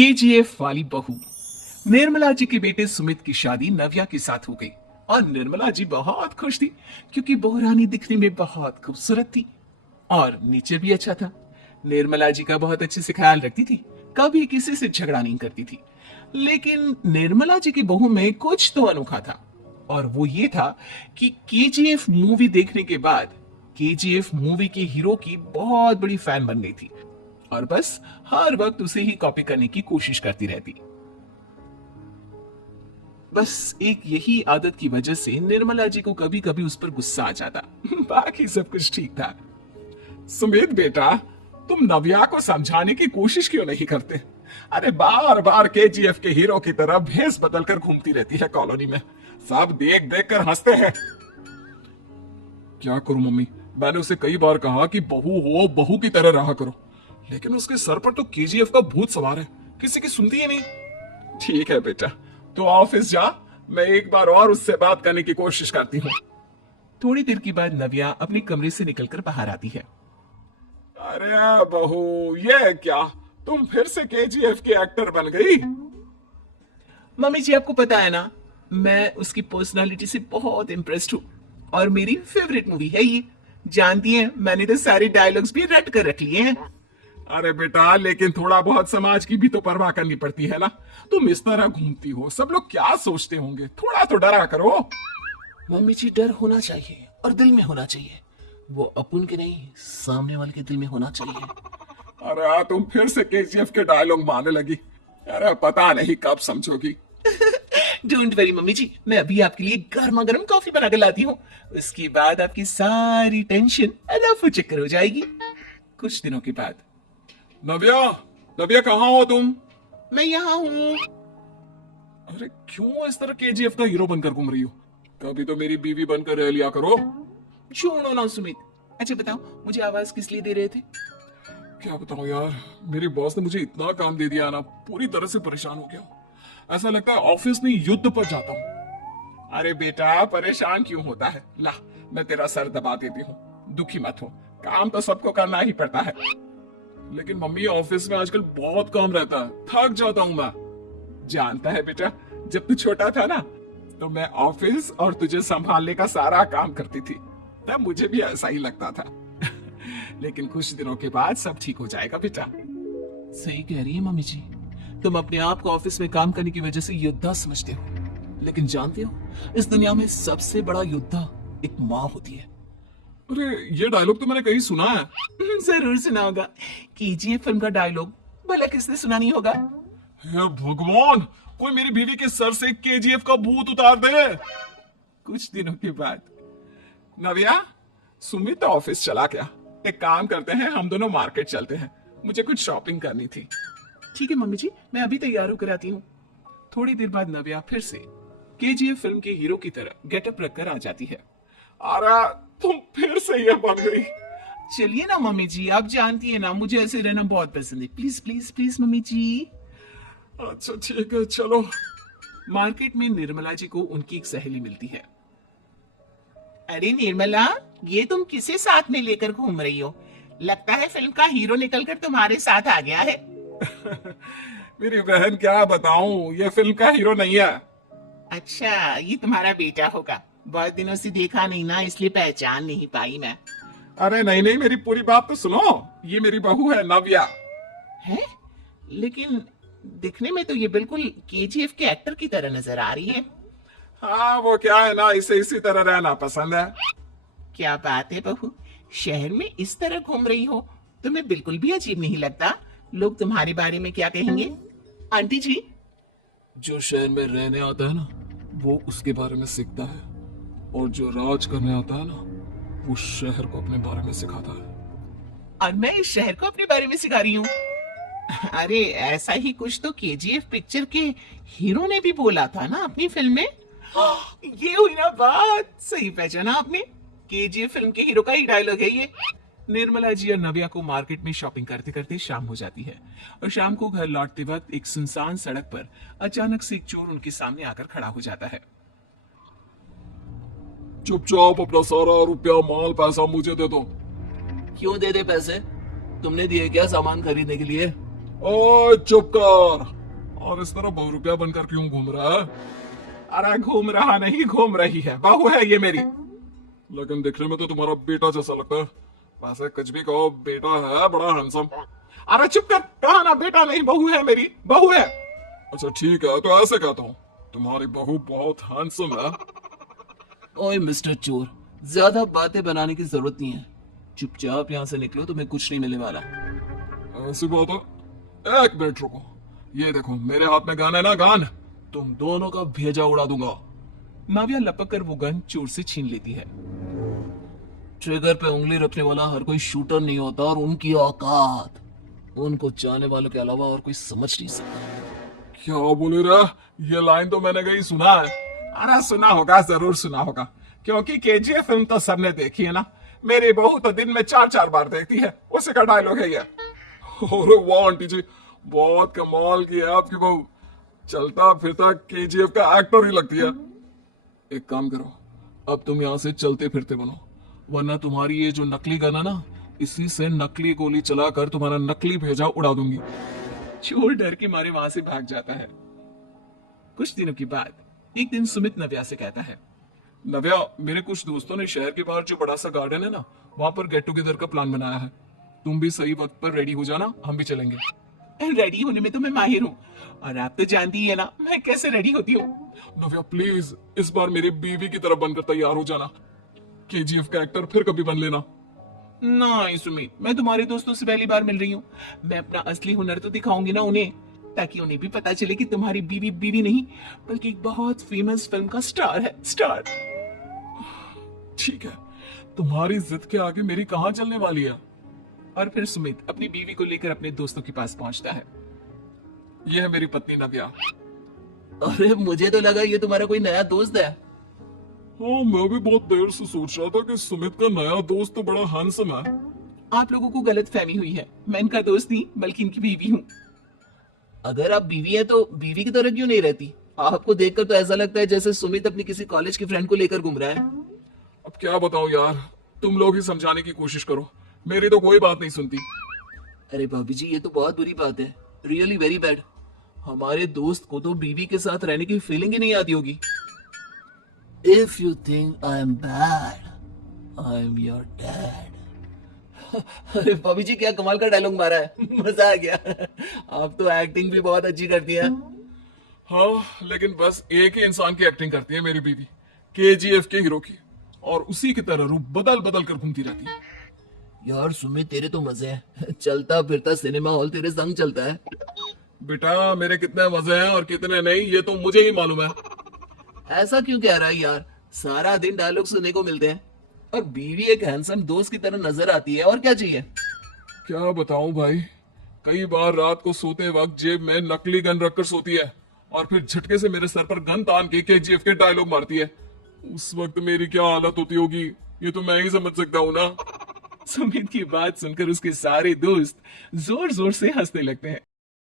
KGF वाली बहू। निर्मला जी के बेटे सुमित की शादी नव्या के साथ हो गई और निर्मला जी बहुत खुश थी क्योंकि बहू रानी दिखने में बहुत खूबसूरत थी और नेचर भी अच्छा था। निर्मला जी का बहुत अच्छे से ख्याल रखती थी, कभी किसी से झगड़ा नहीं करती थी। लेकिन निर्मला जी की बहू में कुछ तो अनोखा था और वो ये था कि केजीएफ मूवी देखने के बाद केजीएफ मूवी के हीरो की बहुत बड़ी फैन बन गई थी और बस हर वक्त उसे ही कॉपी करने की कोशिश करती रहती। बस एक यही आदत की वजह से निर्मला जी को कभी कभी उस पर गुस्सा आ जाता। बाकी सब कुछ ठीक था। सुमित बेटा, तुम नव्या को समझाने की कोशिश क्यों नहीं करते? अरे बार बार केजीएफ के हीरो की तरह भेस बदल कर घूमती रहती है कॉलोनी में, सब देख देख कर हंसते हैं। क्या करूं मम्मी, मैंने उसे कई बार कहा कि बहू हो बहू की तरह रहा करो, लेकिन उसके सर पर तो केजीएफ का भूत सवार है, किसी की सुनती ही नहीं। ठीक है बेटा, तो ऑफिस जा, मैं एक बार और उससे बात करने की कोशिश करती हूँ। थोड़ी देर के बाद नव्या अपने कमरे से निकलकर बाहर आती है। अरे बहू, ये क्या, तुम फिर से केजीएफ के एक्टर बन गई? मम्मी जी, आपको पता है ना, मैं उसकी पर्सनालिटी से बहुत इम्प्रेस्ड हूँ और मेरी फेवरेट मूवी है ये। जानती हैं, मैंने तो सारे डायलॉग्स भी रट कर रख लिए हैं। अरे बेटा, लेकिन थोड़ा बहुत समाज की भी तो परवाह करनी पड़ती है ना। तुम इस तरह घूमती हो, सब लोग क्या सोचते होंगे, थोड़ा तो डरा करो। मम्मी जी, डर होना चाहिए और दिल में होना चाहिए, वो अपन के नहीं, सामने वाले के दिल में होना चाहिए। अरे तुम फिर से केजीएफ के डायलॉग मारने लगी। अरे पता नहीं कब समझोगी। डोंट वरी मम्मी जी, मैं अभी आपके लिए गर्मा गर्म कॉफी बना कर लाती हूँ। उसके बाद आपकी सारी टेंशन अलाफो चक्कर हो जाएगी। कुछ दिनों के बाद। नव्या, नव्या कहाँ हो तुम? मैं यहाँ हूँ। अरे क्यों इस तरह केजीएफ का हीरो बनकर घूम रही हो? कभी तो मेरी बीवी बनकर रह लिया करो। छोड़ो ना सुमित। अच्छा बताओ, मुझे आवाज किस लिए दे रहे थे? क्या बताऊं यार, मेरे बॉस ने मुझे इतना काम दे दिया ना, पूरी तरह से परेशान हो गया। ऐसा लगता है ऑफिस में युद्ध पर जाता हूँ। अरे बेटा, परेशान क्यों होता है? ला, मैं तेरा सर दबा देती हूँ, दुखी मत हो, काम तो सबको करना ही पड़ता है। लेकिन मम्मी, ऑफिस में आजकल बहुत काम रहता है, थक जाता हूँ मैं। जानता है बेटा, जब तू छोटा था ना, तो मैं ऑफिस और तुझे संभालने का सारा काम करती थी, तब मुझे भी ऐसा ही लगता था। लेकिन कुछ दिनों के बाद सब ठीक हो जाएगा बेटा। सही कह रही है मम्मी जी, तुम अपने आप को ऑफिस में काम करने की वजह से योद्धा समझते हो, लेकिन जानते हो, इस दुनिया में सबसे बड़ा योद्धा एक माँ होती है। अरे ये डायलॉग तो मैंने कहीं सुना है। जरूर सुना होगा, केजीएफ फिल्म का डायलॉग, भला किसने सुना नहीं होगा? हे भगवान, कोई मेरी बीवी के सर से केजीएफ का भूत उतार दे। कुछ दिनों के बाद। नव्या, सुमित ऑफिस चला गया, एक काम करते हैं, हम दोनों मार्केट चलते हैं, मुझे कुछ शॉपिंग करनी थी। ठीक है मम्मी जी, मैं अभी तैयार होकर आती हूँ। थोड़ी देर बाद नव्या फिर से केजीएफ फिल्म के हीरो की तरह गेटअप रखकर आ जाती है। अरे तुम फिर से ये बन गई। चलिए ना मम्मी जी, आप जानती है ना, मुझे ऐसे रहना बहुत पसंद है। प्लीज प्लीज प्लीज मम्मी जी। अच्छा ठीक है, चलो। मार्केट में निर्मला जी को उनकी एक सहेली मिलती है। अरे निर्मला, ये तुम किसे साथ में लेकर घूम रही हो? लगता है फिल्म का हीरो निकलकर तुम्हारे साथ आ गया है। मेरी बहन, क्या बताऊं, ये फिल्म का हीरो नहीं है। अच्छा, ये तुम्हारा बेटा होगा, बहुत दिनों से देखा नहीं ना, इसलिए पहचान नहीं पाई मैं। अरे नहीं नहीं, मेरी पूरी बात तो सुनो, ये मेरी बहू है नव्या। है? लेकिन दिखने में तो ये बिल्कुल केजीएफ के एक्टर की तरह नजर आ रही है। हाँ, वो क्या है ना, इसे इसी तरह रहना पसंद है। क्या बात है बहू, शहर में इस तरह घूम रही हो, तुम्हें बिल्कुल भी अजीब नहीं लगता? लोग तुम्हारे बारे में क्या कहेंगे? आंटी जी, जो शहर में रहने आता है ना, वो उसके बारे में सीखता है, और जो राज करने आता है ना, वो शहर को अपने बारे में सिखाता है। और मैं इस शहर को अपने बारे में सिखा रही हूँ? अरे ऐसा ही कुछ तो केजीएफ पिक्चर के हीरो ने भी बोला था ना अपनी फिल्म में। ये हुई ना बात, सही पहचाना आपने, केजीएफ फिल्म के हीरो का ही डायलॉग है ये। निर्मला जी और नव्या को मार्केट में शॉपिंग करते करते शाम हो जाती है और शाम को घर लौटते वक्त एक सुनसान सड़क पर अचानक से एक चोर उनके सामने आकर खड़ा हो जाता है। चुपचाप अपना सारा रुपया, माल, पैसा मुझे दे दो। क्यों दे दे पैसे? तुमने दिए क्या सामान खरीदने के लिए? ओ चुप कर। और इस तरह बहुरूपिया बनकर क्यों घूम रहा है? अरे घूम रहा नहीं, घूम रही है, बहू है ये मेरी। लेकिन दिखने में तो तुम्हारा बेटा जैसा लगता है। वैसे कुछ भी कहो, बेटा है बड़ा हैंडसम। अरे चुप कर, कहा ना बेटा नहीं, बहू है मेरी, बहू है। अच्छा ठीक है, तो ऐसे कहता हूँ, तुम्हारी बहू बहुत हैंडसम है। ओए मिस्टर चोर, ज्यादा बातें बनाने की जरूरत नहीं है। चुपचाप यहाँ से निकलो, तुम्हें कुछ नहीं मिलने वाला। ऐसी बात है। एक मिनट रुको, ये देखो मेरे हाथ में गन है ना, गन। तुम दोनों का भेजा उड़ा दूंगा। नाविया लपक कर वो गन चोर से छीन लेती है। ट्रिगर पे उंगली रखने वाला हर कोई शूटर नहीं होता, और उनकी औकात उनको चाहने वालों के अलावा और कोई समझ नहीं सकता। क्या बोले रे? ये लाइन तो मैंने कहीं सुना है। अरे सुना होगा, जरूर सुना होगा, क्योंकि केजीएफ फिल्म तो सबने देखी है ना। मेरी बहू तो दिन में 4-4 बार देखती है, उसी का डायलॉग है ये। अरे वाह आंटी जी, बहुत कमाल की है आपकी बहू। चलता फिरता केजीएफ का एक्टर ही लगती है। एक काम करो, अब तुम यहाँ से चलते फिरते बनो, वरना तुम्हारी ये जो नकली गन है ना, इसी से नकली गोली चलाकर तुम्हारा नकली भेजा उड़ा दूंगी। चोर डर के मारे वहां से भाग जाता है। कुछ दिनों के बाद एक दिन सुमित नव्या से कहता है, नव्या, मेरे कुछ दोस्तों ने शहर के बाहर जो बड़ा सा गार्डन है ना, वहां पर गेट टुगेदर का प्लान बनाया है। तुम भी सही वक्त पर रेडी हो जाना, हम भी चलेंगे। रेडी होने में तो मैं माहिर हूँ, और आप तो जानती ही है ना मैं कैसे रेडी होती हूँ। नव्या प्लीज, इस बार मेरी बीवी की तरफ बनकर तैयार हो जाना। केजीएफ का एक्टर फिर कभी बन लेना। नहीं सुमित, मैं तुम्हारे दोस्तों से पहली बार मिल रही हूँ। मैं अपना असली हुनर तो दिखाऊंगी ना उन्हें, ताकि उन्हें भी पता चले कि तुम्हारी बीवी बीवी नहीं, बल्कि एक बहुत फेमस फिल्म का स्टार है, स्टार। ठीक है, तुम्हारी जिद के आगे मेरी कहाँ चलने वाली है। और फिर सुमित अपनी बीवी को लेकर अपने दोस्तों के पास पहुंचता है। यह है मेरी पत्नी नव्या। अरे मुझे तो लगा ये तुम्हारा कोई नया दोस्त है। हाँ, मैं भी बहुत देर से सोच रहा था कि सुमित का नया दोस्त तो बड़ा हैंडसम है। आप लोगों को गलत फहमी हुई है, मैं इनका दोस्त नहीं बल्कि इनकी बीवी हूँ। अगर आप बीवी हैं तो बीवी की तरह क्यों नहीं रहती? आपको देखकर तो ऐसा लगता है जैसे सुमित अपनी किसी कॉलेज की फ्रेंड को लेकर घूम रहा है। अब क्या बताऊं यार, तुम लोग ही समझाने की कोशिश करो, मेरी तो कोई बात नहीं सुनती। अरे भाभी जी, ये तो बहुत बुरी बात है, रियली वेरी बैड। हमारे दोस्त को तो बीवी के साथ रहने की फीलिंग ही नहीं आती होगी। If you think I am bad, I am your dad. अरे भाभी जी, क्या कमाल का डायलॉग मारा है, मजा आ गया। आप तो एक्टिंग भी बहुत अच्छी करती हैं। हाँ, लेकिन बस एक ही इंसान की एक्टिंग करती है मेरी बीवी, केजीएफ के हीरो की, और उसी की तरह रूप बदल बदल कर घूमती रहती है। यार सुमित, तेरे तो मजे हैं, चलता फिरता सिनेमा हॉल तेरे संग चलता है। बेटा, मेरे कितने मजे हैं और कितने नहीं, ये तो मुझे ही मालूम है। ऐसा क्यों कह रहा है यार? सारा दिन डायलॉग सुनने को मिलते हैं, और बीवी एक हैंडसम दोस्त की तरह नजर आती है, और क्या चाहिए? क्या बताऊं भाई, कई बार रात को सोते वक्त जेब में नकली गन रखकर सोती है, और फिर झटके से मेरे सर पर गन तान के केजीएफ के डायलॉग मारती है। उस वक्त मेरी क्या हालत होती होगी, ये तो मैं ही समझ सकता हूँ ना। सुमित की बात सुनकर उसके सारे दोस्त जोर जोर से हंसने लगते हैं।